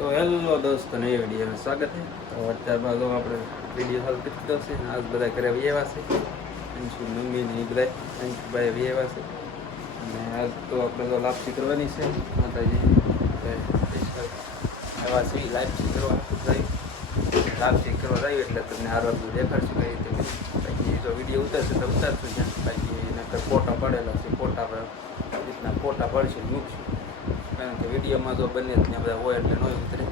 તો હેલો દોસ્તો નવી વિડીયોમાં સ્વાગત છે. તો અત્યારમાં તો આપણે વિડીયો ચાલુ કરી દીધો છે. આજ બધા ઘરે વ્યવા છે, અંશુ મમ્મી ને બધા અંશુભાઈ વ્યવા છે. અને આજ તો આપણે તો લાપસી કરવાની છે. માતાજી એવા છે લાપસી કરવા જાય, લાપસી કરવા જાય એટલે તમને આ બધું દેખાડશું કઈ રીતે. બાકી જો વિડીયો ઉતારશે તો ઉતારશું ત્યાં, બાકી નકર ફોટા પડેલા છે, ફોટા પર રીતના ફોટા પડશે મૂકશું. કારણ કે વિડીયોમાં તો બંને જ ત્યાં બધા હોય એટલે ન ઉતરે,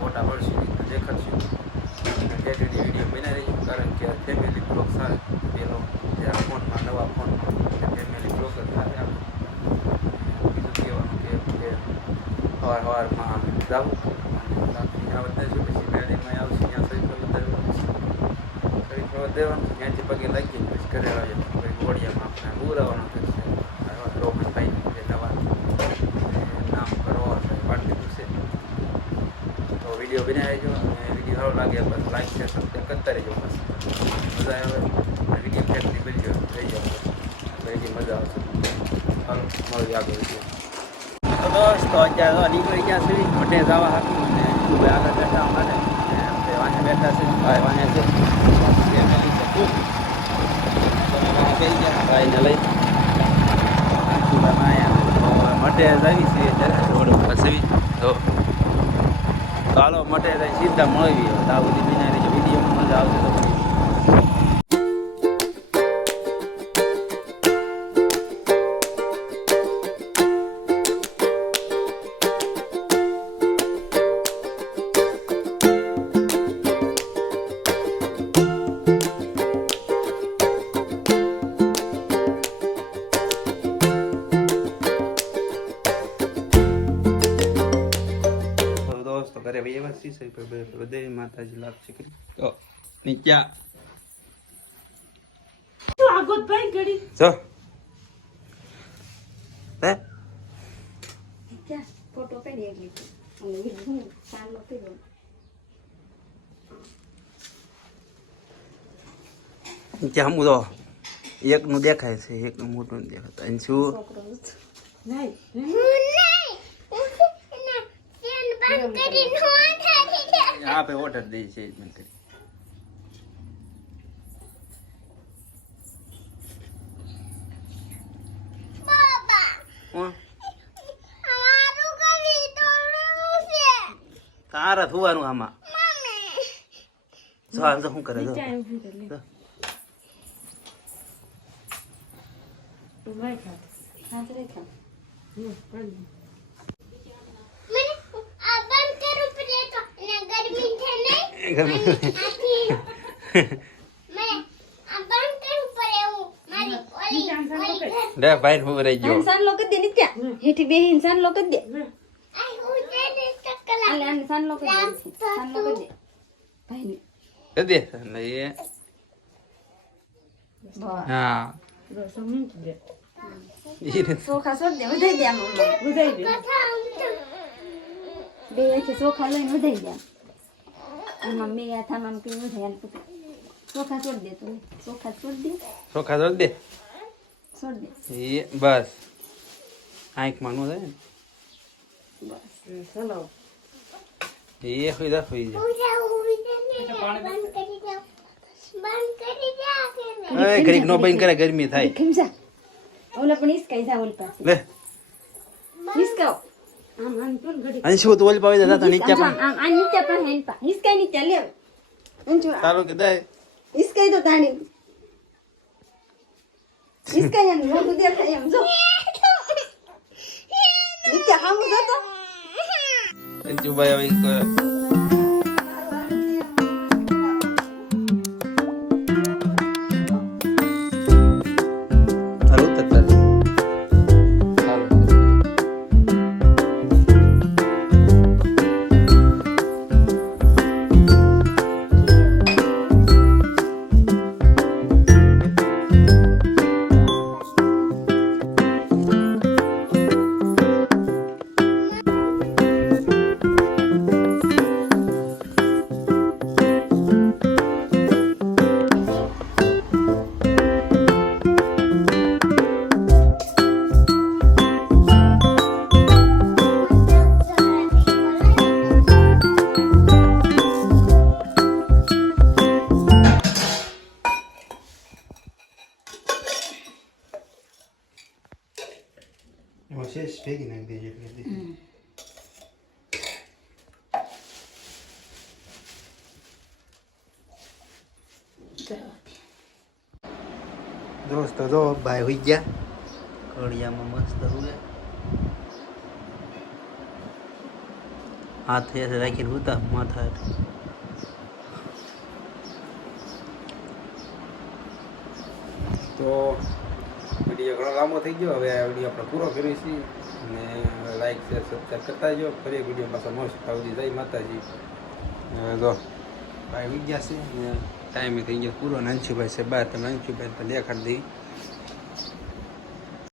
ફોટા પડશે રીતના દેખાડશું. ડેટેડી વિડીયો બનાવી રહીશું, કારણ કે ફેમિલી બ્લોગ સારા પેલો જ્યાં ફોનમાં નવા ફોનમાં ફેમિલી બ્લોગ જ થાય. બીજું કહેવાનું કે સવારમાં જવું ત્યાં વધારશું, પછી મેળીમાં આવશે ત્યાં સરીફળ દેવાનું, ત્યાંથી પગે લાગીને પછી ઘરે આવીએ પછી ઘોડિયામાં આપણે બોલાવવાનું થશે. રોહનભાઈ જે નવા નામ કરવા પાડી દીધું છે. તો વિડીયો બનાવી જો, અને વિડીયો સારો લાગે બસ લાઈક છે સબસ્ક્રાઈબ કરતા રહેજો. બસ મજા આવે વિડીયો ફેક્ટરી બની જાય રહી જાવ તો એની મજા આવશે. ચાલો મળીએ આગળ વિડીયો. તો દોસ્તો અત્યારે તો નીકળી ગયા છે મોટે જવા હતું, અને આગળ બેઠા અમારે આપણે વાંચે બેઠા છે, ભાઈ વાંચે છે ફેમિલી છે ખૂબ થઈ ગયા ભાઈને લઈ મટે આવી છીએ અત્યારે રોડ ઉપર સવી. તો ચાલો મટે સીધા મળવી આ બધી બીજા વિડીયોમાં મજા આવશે. તો ઘરે વ્યવસ્થિત બધે માતાજી લાભ છે. તો નીચા જો ફોટો પડી નીચા હમું તો એકનું દેખાય છે, એકનું મોટું દેખાય. અને શું આપણે ઓર્ડર દઈએ છીએ કરી. તારા થવાનું આમાં શું કરે ભાઈ હું રહી ગયો. इंसान लोग दे नहीं क्या हेठी बे इंसान लोग दे अले इंसान लोग दे भाई દે લઈએ. હા सोखा सोड दे उधर दे मम्मा उधर दे बे ऐसे सोखा ले उधर दे मम्मी या था मम्मी को उधर सोखा छोड़ दे तू सोखा छोड़ दे ચોખા તો દે छोड़ दे એ બસ આંખ માનવું થાય ને बस चलो એ હોઈ જા હોઈ જા. ઘડીક નો બંધ કરે ગરમી થાય. खिमसा ओला पण इसका इसा ओल पास લે इसका आम पण घडी અને શું તો ઓલ પાવી દે તો નીચે પણ आ नीचे पण है पा इसका नीचे ले अंजू ચાલો કે દે इसका ही तो ताणी इसका या वो तो देखा हम जो नीचे हम जो तो અંજુ ભાઈ હવે શેષ ભેગી નાખી દેજો એટલે દોસ્તો જો ભાઈ હોઈ ગયા કડિયામાં મસ્ત રૂએ હાથે રાખીને ઉતા માથા તો વિડીયો ઘણો લાંબો થઈ ગયો હવે આ વિડીયો આપણે પૂરો કરીએ છીએ અને લાઈક શેર સબસ્ક્રાઈબ કરતા જો ફરી વિડીયો પાછો મળશે આવતી જય માતાજી જો ભાઈ વિદ્યા છે ને ટાઈમે થઈ ગયો પૂરો નાનશુભાઈ છે બાર તમે નાનશુભાઈ તો દેખાડી દઈ